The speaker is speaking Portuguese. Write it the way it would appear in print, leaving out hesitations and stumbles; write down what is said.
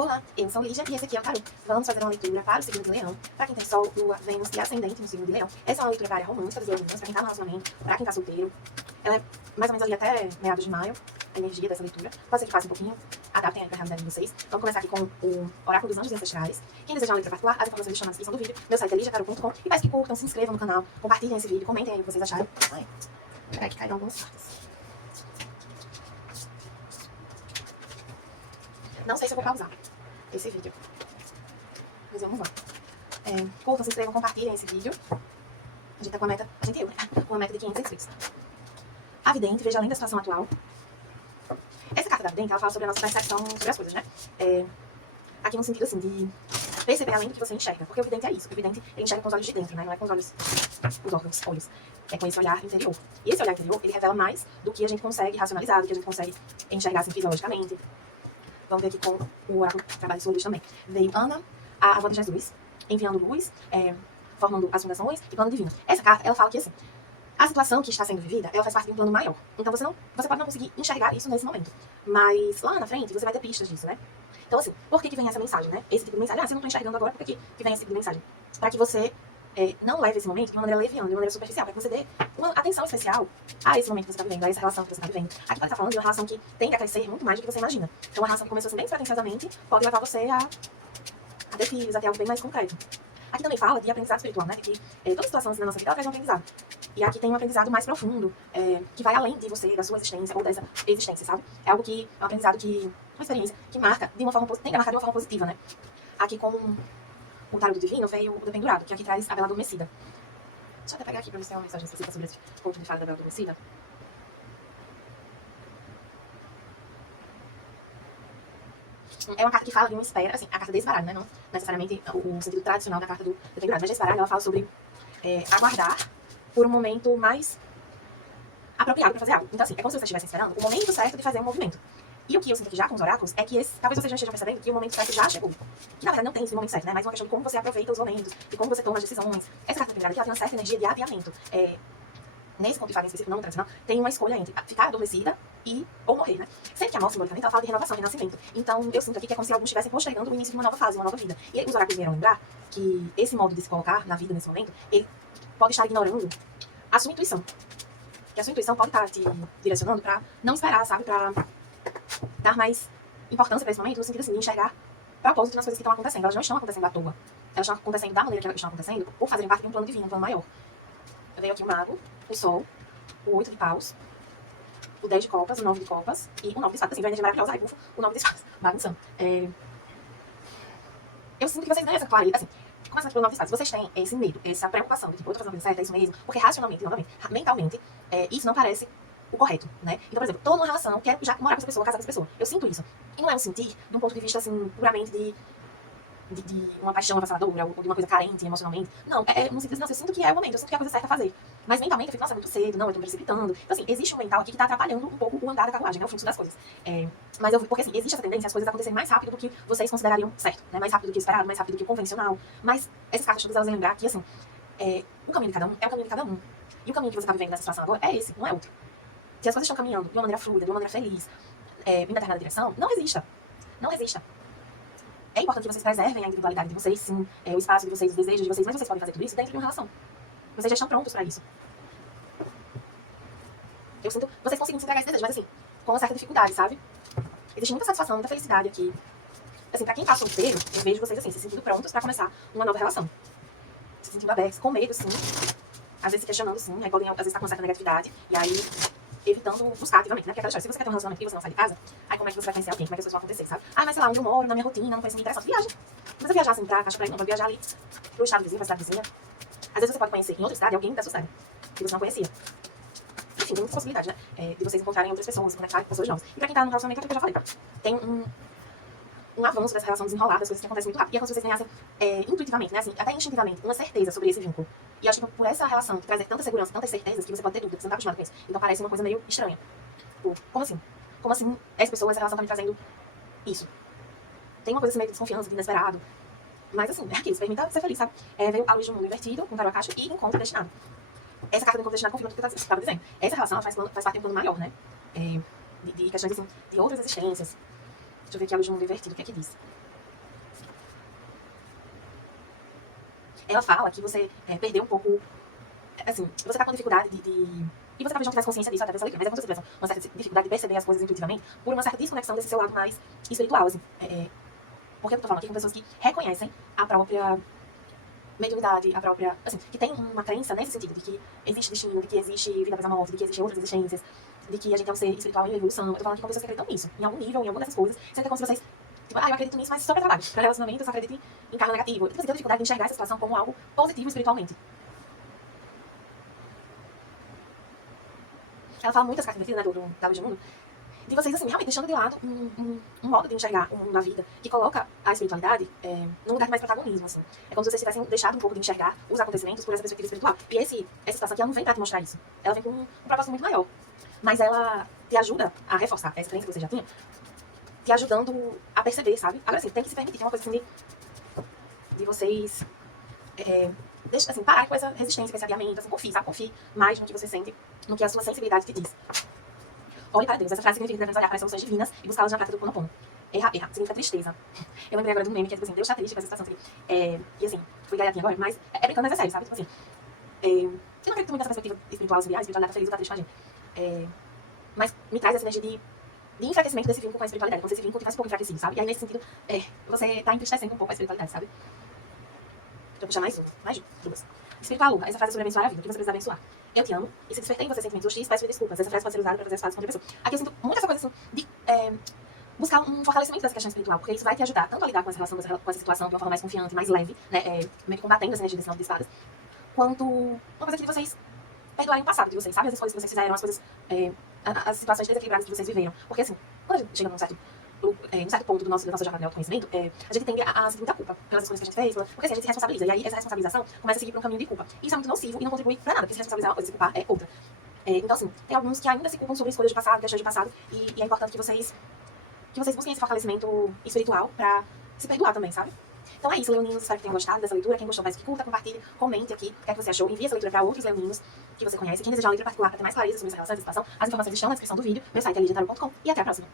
Olá, eu sou Lígia e esse aqui é o tarô. Vamos fazer uma leitura para o signo de Leão, para quem tem Sol, Lua, Vênus e Ascendente no signo de Leão. Essa é uma leitura para a área romântica dos leoninos, para quem tá no relacionamento, para quem tá solteiro. Ela é mais ou menos ali até meados de maio, a energia dessa leitura. Pode ser que passe um pouquinho, adaptem aí para a realidade de vocês. Vamos começar aqui com o Oráculo dos Anjos Ancestrais. Quem deseja uma leitura particular, as informações estão na descrição do vídeo. Meu site é ligiatarot.com e peço que curtam, se inscrevam no canal, compartilhem esse vídeo, comentem aí o que vocês acharam. Peraí que caíram algumas cartas. Não sei se eu vou pausar esse vídeo, mas vamos lá. Curtam, se inscrevam, compartilhem esse vídeo. A gente tá com uma meta, com uma meta de 500 inscritos. A vidente, veja além da situação atual. Essa carta da vidente, ela fala sobre a nossa percepção sobre as coisas, né? Aqui no sentido, assim, de perceber além do que você enxerga. Porque o vidente é isso. O vidente, ele enxerga com os olhos de dentro, né? Não é com os olhos, os órgãos, olhos. É com esse olhar interior. E esse olhar interior, ele revela mais do que a gente consegue racionalizar, do que a gente consegue enxergar, assim, fisiologicamente. Vamos ver aqui com o oráculo trabalho sobre luz também. Veio Ana, a avó de Jesus, enviando luz, formando as fundações e plano divino. Essa carta, ela fala que, assim, a situação que está sendo vivida, ela faz parte de um plano maior. Então você pode não conseguir enxergar isso nesse momento. Mas lá na frente, você vai ter pistas disso, né? Então, assim, por que vem essa mensagem, né? Esse tipo de mensagem. Se eu não estou enxergando agora, por que vem esse tipo de mensagem? Para que você não leve esse momento de uma maneira leviana, de uma maneira superficial. Para que você dê uma atenção especial a esse momento que você está vivendo, a essa relação que você está vivendo. Aqui pode estar falando de uma relação que tende a crescer muito mais do que você imagina. Então, uma relação que começou assim bem despretensiosamente pode levar você a ter filhos, a ter algo bem mais concreto. Aqui também fala de aprendizado espiritual, né? De que toda situação assim, na nossa vida ela traz um aprendizado. E aqui tem um aprendizado mais profundo, que vai além de você, da sua existência ou dessa existência, sabe? É algo que, um aprendizado que, uma experiência que marca de uma forma, tem que marcar de uma forma positiva, né? Aqui com o tarô do divino veio o Dependurado, que aqui traz a Bela Adormecida. Deixa eu até pegar aqui pra ver se tem uma mensagem específica sobre esse ponto de fala da Bela Adormecida. É uma carta que fala de uma espera, assim, a carta desse baralho, né? Não necessariamente o sentido tradicional da carta do Dependurado, mas desse baralho ela fala sobre aguardar por um momento mais apropriado para fazer algo. Então, assim, é como se você estivesse esperando o momento certo de fazer um movimento. E o que eu sinto aqui já com os oráculos é que talvez vocês já estejam percebendo que o momento certo já chegou. Que na verdade não tem esse momento certo, né? Mas uma questão de como você aproveita os momentos, de como você toma as decisões. Essa carta Dependurado aqui ela tem uma certa energia de adiamento. Nesse ponto de fala em específico, não tradicional, tem uma escolha entre ficar adormecida ou morrer, né? Sempre que a morte simbolicamente ela fala de renovação, renascimento. Então, eu sinto aqui que é como se alguns estivessem postergando o início de uma nova fase, uma nova vida. E os oráculos vieram lembrar que esse modo de se colocar na vida nesse momento, ele pode estar ignorando a sua intuição. Que a sua intuição pode estar te direcionando pra não esperar, sabe? Pra dar mais importância pra esse momento, no sentido assim, de enxergar propósito nas coisas que estão acontecendo. Elas não estão acontecendo à toa. Elas estão acontecendo da maneira que elas estão acontecendo, por fazerem parte de um plano divino, um plano maior. Eu venho aqui o Mago, o Sol, o 8 de Paus, o 10 de Copas, o 9 de Copas e o 9 de Espadas. Assim, vai energia maravilhosa, aí bufa o 9 de Espadas. Bagunçando. Eu sinto que vocês têm essa clareza, assim, começando pelo 9 de Espadas, vocês têm esse medo, essa preocupação de tipo, eu tô fazendo a coisa certa, é isso mesmo, porque racionalmente, novamente, mentalmente, isso não parece o correto, né? Então, por exemplo, tô numa relação, quero já morar com essa pessoa, casar com essa pessoa. Eu sinto isso. E não é um sentir de um ponto de vista, assim, puramente de uma paixão avassaladora ou de uma coisa carente emocionalmente. Não, no sentido assim, nossa, eu sinto que é o momento, eu sinto que é a coisa certa a fazer. Mas mentalmente eu fico, nossa, é muito cedo, não, eu tô me precipitando. Então, assim, existe um mental aqui que tá atrapalhando um pouco o andar da carruagem, né, o fluxo das coisas. Mas porque, assim, existe essa tendência as coisas acontecerem mais rápido do que vocês considerariam certo, né, mais rápido do que esperado, mais rápido do que o convencional. Mas essas cartas todas, elas vão lembrar que, assim, o caminho de cada um é o caminho de cada um. E o caminho que você tá vivendo nessa situação agora é esse, não é outro. Se as coisas estão caminhando de uma maneira fluida, de uma maneira feliz, vindo em determinada direção, não resista. Não resista. É importante que vocês preservem a individualidade de vocês, sim, o espaço de vocês, os desejos de vocês, mas vocês podem fazer tudo isso dentro de uma relação. Vocês já estão prontos para isso. Eu sinto vocês conseguindo se entregar esse desejo, mas assim, com uma certa dificuldade, sabe? Existe muita satisfação, muita felicidade aqui. Assim, pra quem tá solteiro, eu vejo vocês assim, se sentindo prontos pra começar uma nova relação. Se sentindo abertos, com medo, sim. Às vezes se questionando, sim, aí podem, às vezes, tá com uma certa negatividade, e aí evitando buscar ativamente, né? Porque é aquela história, se você quer ter um relacionamento e você não sai de casa, aí como é que você vai conhecer alguém? Como é que as coisas vão acontecer, sabe? Ah, mas sei lá, onde eu moro, na minha rotina, não conheço ninguém interessante. Viaja. Não precisa viajar assim pra Caixa Preta, não. Pode viajar ali pro estado vizinho, pra cidade vizinha. Às vezes você pode conhecer em outra cidade alguém da sua cidade, que você não conhecia. Enfim, tem muitas possibilidades, né? De vocês encontrarem outras pessoas, se conectarem com pessoas novas. E pra quem tá no relacionamento, é o que eu já falei. Tem um avanço dessa relação desenrolada, as coisas que acontecem muito rápido. E é como se vocês ganhassem intuitivamente, né? Assim, até instintivamente, uma certeza sobre esse vínculo. E eu acho que por essa relação que traz tanta segurança, tantas certezas, que você pode ter dúvida, você não tá acostumado com isso. Então parece uma coisa meio estranha. Como assim? Como assim essa pessoa, essa relação tá me trazendo isso? Tem uma coisa assim meio de desconfiança, de inesperado. Mas assim, é aquilo, se permita ser feliz, sabe? Veio a luz do mundo invertido, com tarô a caixa e encontro destinado. Essa carta do encontro destinado confirma tudo que eu estava dizendo. Essa relação ela faz parte de um plano maior, né? De questões assim, de outras existências. Deixa eu ver aqui a luz do mundo invertido, o que é que diz? ela fala que você perdeu um pouco, assim, você tá com dificuldade e você talvez não tivesse consciência disso até essa leitura, mas é como se você tivesse uma certa dificuldade de perceber as coisas intuitivamente por uma certa desconexão desse seu lado mais espiritual, assim. Porque eu tô falando aqui com pessoas que reconhecem a própria mediunidade, a própria, assim, que tem uma crença nesse sentido, de que existe destino, de que existe vida após a morte, de que existem outras existências, de que a gente é um ser espiritual em evolução. Eu tô falando aqui com pessoas que acreditam nisso, em algum nível, em alguma dessas coisas, sendo que é como se vocês, tipo, eu acredito nisso, mas só pra trabalho. Pra relacionamento, eu só acredito em karma negativo. Tipo, assim, tenho dificuldade de enxergar essa situação como algo positivo espiritualmente. Ela fala muitas cartas invertidas, né, da Luz do Mundo, de vocês, assim, realmente deixando de lado um modo de enxergar o mundo na vida que coloca a espiritualidade num lugar de mais protagonismo, assim. É como se vocês tivessem deixado um pouco de enxergar os acontecimentos por essa perspectiva espiritual. E essa situação aqui, ela não vem pra te mostrar isso. Ela vem com um propósito muito maior. Mas ela te ajuda a reforçar essa crença que você já tinha, te ajudando a perceber, sabe? Agora, assim, tem que se permitir, tem uma coisa assim de vocês assim, parar com essa resistência, com esse adiamento, assim, confie mais no que você sente, no que a sua sensibilidade te diz. Olhe para Deus. Essa frase significa que devemos olhar para as soluções divinas e buscá-las na prática do Ho'oponopono. Erra, significa tristeza. Eu lembrei agora de um meme que é tipo assim, Deus tá triste com essa situação. E assim, fui gaiatinha agora, mas brincando, mas é sério, sabe? Tipo assim, eu não acredito muito nessa perspectiva espiritual, assim, a espiritualidade tá feliz ou tá triste com a gente. Mas me traz essa energia de enfraquecimento desse vínculo com a espiritualidade, como se esse vínculo tivesse um pouco enfraquecido, sabe? E aí, nesse sentido, você tá entristecendo um pouco a espiritualidade, sabe? Deixa eu puxar mais duas. Espiritual, essa frase é sobre abençoar a vida, o que você precisa abençoar. Eu te amo, e se despertei em você sentimentos hostis, peço desculpas. Essa frase pode ser usada para trazer as fases contra a pessoa. Aqui eu sinto muito essa coisa assim, de buscar um fortalecimento dessa questão espiritual, porque isso vai te ajudar tanto a lidar com essa relação, com essa situação de uma forma mais confiante, mais leve, né, meio que combatendo essa energia desse nove de espadas, quanto uma coisa que de vocês perdoarem o passado de vocês, sabe? As coisas que vocês fizeram, as coisas, as situações desequilibradas que vocês viveram. Porque assim, quando a gente chega num certo ponto da nossa jornada de autoconhecimento, a gente tende a sentir muita culpa pelas escolhas que a gente fez, porque assim, a gente se responsabiliza, e aí essa responsabilização começa a seguir por um caminho de culpa. E isso é muito nocivo e não contribui pra nada, porque se responsabilizar é uma coisa, se culpar é outra. Então assim, tem alguns que ainda se culpam sobre escolhas de passado, questões de passado, e é importante que vocês busquem esse fortalecimento espiritual pra se perdoar também, sabe? Então é isso, leoninos, espero que tenham gostado dessa leitura. Quem gostou, peço que curta, compartilhe, comente aqui o que é que você achou, envie essa leitura para outros leoninos que você conhece. Quem desejar uma leitura particular para ter mais clareza sobre essa relação, essa situação, as informações estão na descrição do vídeo. Meu site é lidiataro.com e até a próxima.